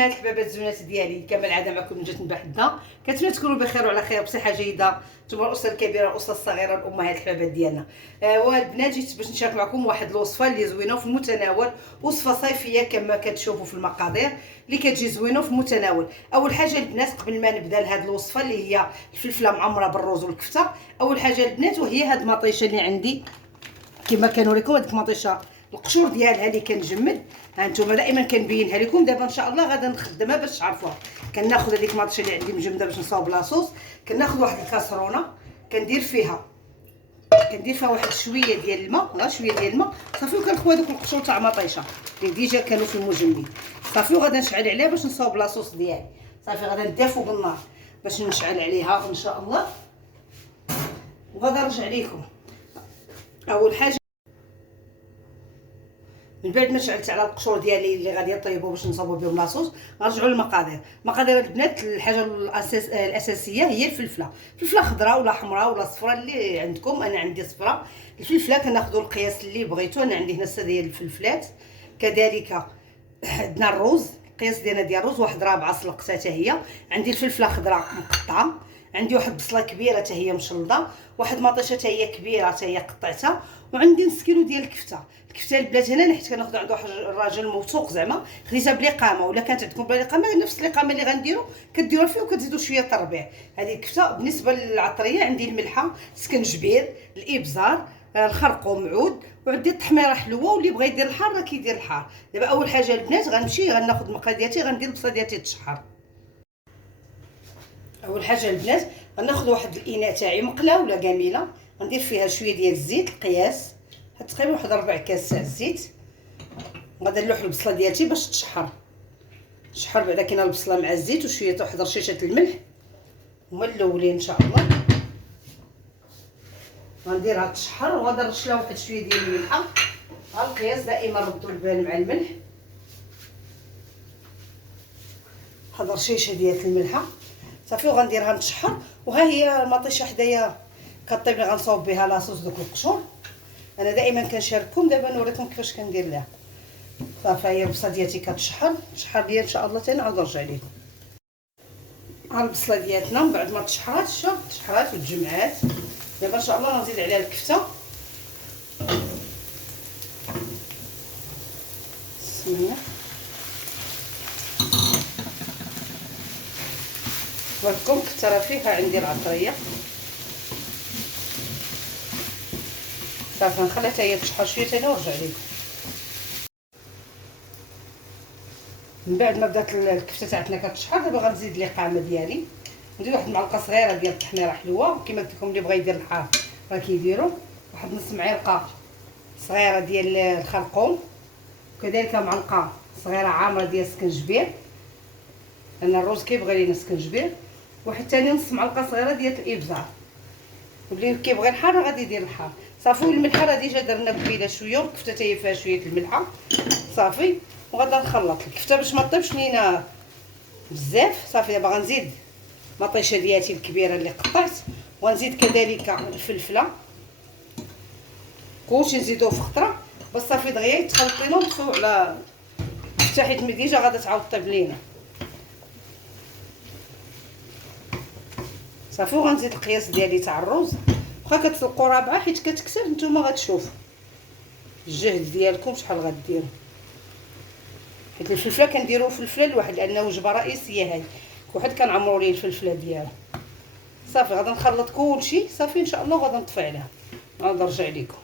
البنات الحبابات الزونات ديالي، كما العاده معكم نجات بحدنا. كنتمنى تكونوا بخير وعلى خير بصحه جيده، نتوما الاسره الكبيره الاسره الصغيره الامهات الحبابات ديالنا. والبنات جيت باش نشارك معكم واحد الوصفه اللي زوينه وفي المتناول، وصفه صيفيه كما كتشوفوا في المقادير اللي كتجي زوينه وفي المتناول. اول حاجه البنات قبل ما نبدا لهاد الوصفه اللي هي الفلفله معمره بالروز والكفته، اول حاجه البنات وهي هاد المطيشه اللي عندي كما كنوريكم. هذيك المطيشه القشور ديالها اللي كنجمد، ها نتوما دائما كنبينها لكم. دابا ان شاء الله غادا نخدمها باش تعرفوها. كناخذ هذيك المطيشه اللي عندي مجمده باش نصاوب لاصوص، كناخذ واحد الكاسرونه كندير فيها واحد شويه ديال الماء، شويه ديال الماء صافي، وكنخوي هذوك القشور تاع المطيشه اللي ديجا كانوا في المجمد صافي، وغادا نشعل عليها باش نصاوب لاصوص ديالي صافي. غادا ندير فوق النار باش نشعل عليها ان شاء الله، وغادا نرجع لكم. اول حاجه من بعد ما شعلت على القشور ديالي اللي غادي يطيبوا باش نصاوبوا بهم لاصوص، غنرجعوا للمقادير. مقادير البنات الحاجه الاساسيه هي الفلفله خضراء ولا حمراء ولا صفراء اللي عندكم. انا عندي صفراء. الفلفله كناخذوا القياس اللي بغيتو، انا عندي هنا 6 ديال الفلفلات. كذلك عندنا الرز، القياس ديالنا ديال الرز واحد رابعه سلقتها حتى هي. عندي الفلفله خضراء مقطعه، عندي واحد بصله كبيره حتى هي مشلضه، واحد مطيشه حتى هي كبيره حتى هي قطعتها، وعندي نص كيلو ديال الكفته. الكفته البنات هنا حيت كناخذ عند واحد الراجل موثوق زعما، خديتها بالاقامه، ولا كانت عندكم بلا اقامه نفس الاقامه اللي غنديروا كديروا فيه وكتزيدوا شويه التربيع. هذه الكفته. بالنسبه للعطريه عندي الملحه، سكنجبير، الابزار، الخرقوم عود، وعندي التحميره حلوه، واللي بغى يدير الحار راه كيدير الحار. دابا اول حاجه البنات غنمشي غناخذ المقله ديالتي، غندير البصله ديالتي تشحر. اول حاجه البنات غناخذ واحد الاناء تاعي مقله ولا قاميله، غندير فيها شويه ديال الزيت القياس، تقريبا واحد 4 كاس تاع الزيت. غادا نلوح البصله ديالتي باش تشحر بعدا كاينه البصله مع الزيت وشويه واحد رشيشه الملح، هما الاولين ان شاء الله. غنديرها تشحر، وغادا نرش لها واحد شويه ديال الملحه، ها القياس دائما ردوا البال مع الملح. واحد رشيشه ديال الملحه صافي، وغنديرها نتشحر. وها هي المطيشه حدايا كطيب اللي غنصاوب بها لاصوص دوك القشور. انا دائما كنشارككم، دابا نوريكم كيفاش كندير لها. صافي هي البصله ديالتي كتشحر ليا ان شاء الله، حتى نعاود نرجع لكم. ها البصله ديالتنا من بعد ما تشحرات وتجمعات، دابا ان شاء الله غنزيد عليها الكفته. بسم الله. ولكم الكفته راه فيها عندي العطريه صافي، نخليها حتى هي تشحر شويه ثاني ونرجع لكم. من بعد ما بدات الكفته تاعتنا كتشحر، دابا غنزيد الاقامه ديالي، ندير واحد المعلقه صغيره ديال التحميره حلوه كما قلت لكم، اللي بغى يدير الحار راه كيديروا. واحد نص معلقه صغيره ديال الخرقوم، وكذلك معلقه صغيره عامره ديال السكنجبير، لان الروز كيبغي لينا السكنجبير. واحد ثاني نص معلقه صغيره ديال الابزار، واللي كيبغي الحار غادي يدير الحار صافي. والملحه راه ديجا درنا قبيله شويه، والكفته حتى هي فيها شويه الملحه صافي. وغادا نخلط الكفته باش ما طيبش لينا بزاف صافي. دابا غنزيد مطيشه ديالتي الكبيره اللي قطعت، وغنزيد كذلك الفلفله، كلشي نزيدوه في خطره باش صافي دغيا يتخلط لينا، ونطفيو على الكفته حيت ديجا غادا تعاود طيب لينا صافي. وغنزيد القياس ديالي تاع الروز، واخا كتسلقوا رابعه حيت كتكسر نتوما غتشوفوا الجهد ديالكم شحال غديروا، حيت الفلفله كنديروا فلفله لواحد لانه وجبه رئيسيه. هاي واحد كنعمروا ليه الفلفله ديالو صافي. غادا نخلط كلشي صافي ان شاء الله، وغادا نطفي عليها غادا نرجع لكم.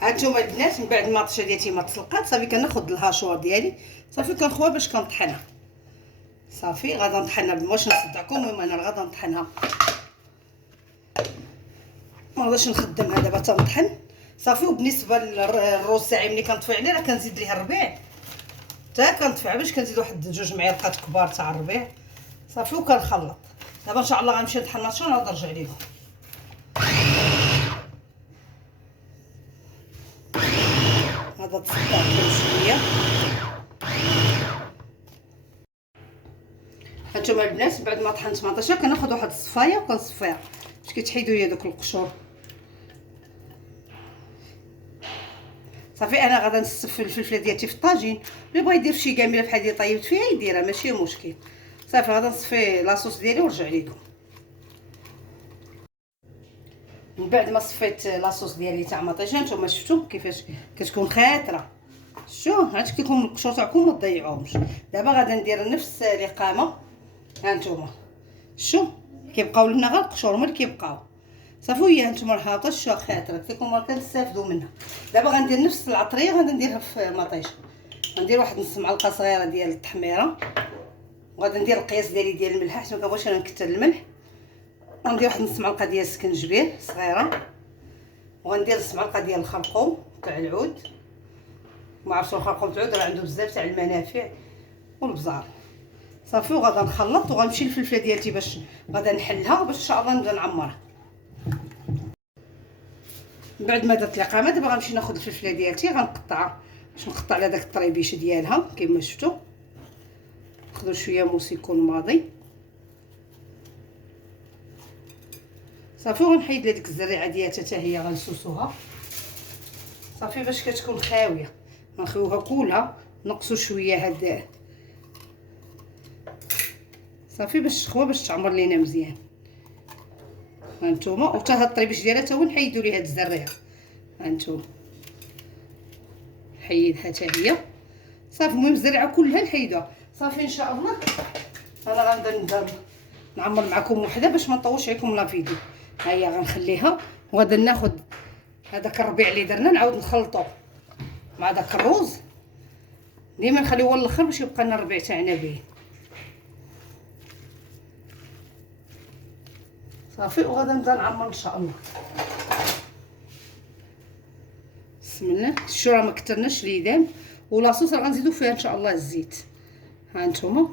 هانتوما البنات من بعد المطيشه ديالتي ما تسلقات صافي، كناخذ الهاشوار ديالي صافي كنخوها باش كنطحنها صافي. غادا نطحنها باش نصدعكم، المهم انا غادا نطحنها، ما غاداش نخدمها دابا تنطحن صافي. وبالنسبه للروز تاعي ملي كنطفي عليه راه كنزيد ليه الربيع، حتى كنطفي باش كنزيد واحد 2 معالق كبار تاع الربيع صافي، وكنخلط. دابا ان شاء الله غنمشي نطحن ماتشون ونعاود نرجع لكم. هذا تصدع شويه. هانتوما البنات بعد ما طحنت مطيشه كناخذ واحد الصفايه وكنصفيها باش كيتحيدوا لي دوك القشور صافي انا غادا نصف الفلفله ديالتي في الطاجين، اللي بغى يدير شي كامله بحال اللي طيبت فيها يديرها ماشي مشكل. صافي غادا نصفي لاصوص ديالي ونرجع لكم. من بعد ما صفيت لاصوص ديالي تاع مطيشه، نتوما شفتوا كيفاش كتكون خاطره. شو عاد قلت لكم القشور تاعكم ما تضيعوهمش. دابا غادا ندير نفس الاقامه. ها نتوما شو كيبقاو لنا غير القشور هما اللي كيبقاو. صافي هي نتوما الهابطه شو خاطره قلت لكم راه كنستافدوا منها. دابا غندير نفس العطريه غادا نديرها في مطيشه. غندير واحد نص معلقه صغيره ديال التحميره، وغادا ندير القياس ديالي ديال الملح حيت ما كنبغيش انا نكثر الملح. غندير واحد نص معلقه ديال السكنجبير صغيره، وغندير نص معلقه ديال الخرقوم تاع العود. ما عرفتش الخرقوم تاع العود راه عنده بزاف تاع المنافع والبزار. صافي وغادا نخلط وغنمشي للفلفله ديالتي باش غادا نحلها باش ان شاء الله نبدا نعمرها. من بعد ما درت الاقامه دابا غنمشي ناخذ الفلفله ديالتي غنقطعها باش نقطع على داك الطريبيش ديالها كما شفتوا. ناخذ شويه موس يكون ماضي. صافي وغنحيد لها ديك الزريعه ديالتها حتى هي غنسوسوها صافي باش كتكون خاويه. غنخويوها كلها نقصوا شويه هاد صافي باش تخوى باش تعمر لينا مزيان. هانتوما وتا هاد الطريبيش ديالها تا هو نحيدوا ليه هاد الزريعه. هانتوما نحيدها حتى هي صافي. المهم الزريعه كلها نحيدوها صافي ان شاء الله. انا غنبدا نعمر معكم وحده باش ما نطولش عليكم لا فيديو. ها هي غنخليها وغادا ناخذ هذاك الربيع اللي درنا نعاود نخلطو مع داك الروز. ديما نخليوه للاخر باش يبقى لنا الربيع تاعنا باين. صافي وغادا نبدا نعمر ان شاء الله. بسم الله. شتو راه ما كثرناش اليدان ولاصوص راه غنزيدو فيها ان شاء الله الزيت. ها نتوما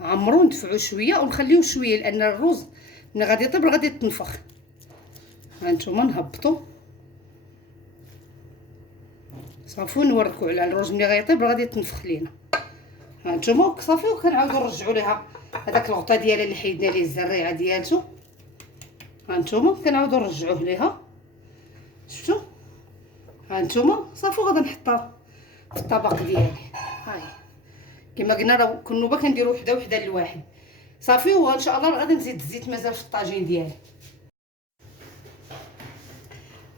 عمرو ندفعو شويه ونخليوه شويه لان الرز ملي غادي يطيب غادي تنفخ. ها نتوما نهبطو صافي نوريكم على الرز ملي غيطيب غادي تنفخ لينا. ها نتوما صافي وكنعاودو نرجعوا ليها هذاك الغطاء ديالها اللي حيدنا ليه الزريعه ديالته. ها نتوما كنعاودو نرجعوه ليها شفتوا. ها نتوما صافي غادا نحطها في الطبق ديالي. هاي كما قلنا راه كل نوبه كنديروا وحده وحده للواحد صافي. وان شاء الله غادي نزيد الزيت مازال في الطاجين ديالي.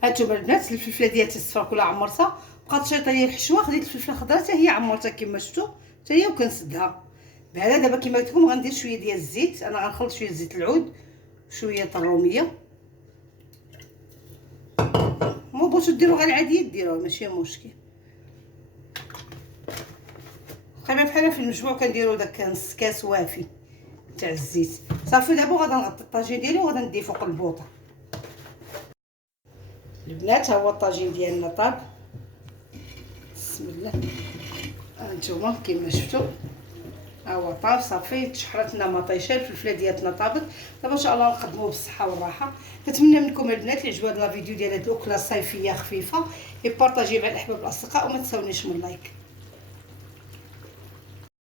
هانتوما البنات الفلفله ديالتي الصفراء كلها عمرتها، بقات شيطه هي الحشوه خديت الفلفله الخضراء حتى هي عمرتها كما شفتوا حتى هي وكنسدها بهذا. دابا كما قلت لكم غندير شويه ديال الزيت. انا غنخلط شويه زيت العود شويه الروميه. مو بغيتو ديروا غير العاديه ديروها ماشي مشكل. تقريبا بحال في المجموع كنديروا داك نص كاس وافي تاع الزيت صافي. دابا غادا نغطي الطاجين ديالي وغادا نديه فوق البوطه. البنات ها هو الطاجين ديالنا طاب. بسم الله. هانتوما كما شفتوا ها هو طاب صافي. تشحرت لنا مطيشه الفلفله ديالتنا طابت. دابا ان شاء الله نقدموه بالصحه والراحه. كنتمنى منكم البنات اللي عجبوا هاد لا فيديو ديال هاد الاكله الصيفيه خفيفه يبارطاجي مع الاحباب والاصدقاء وما تنساونيش من لايك.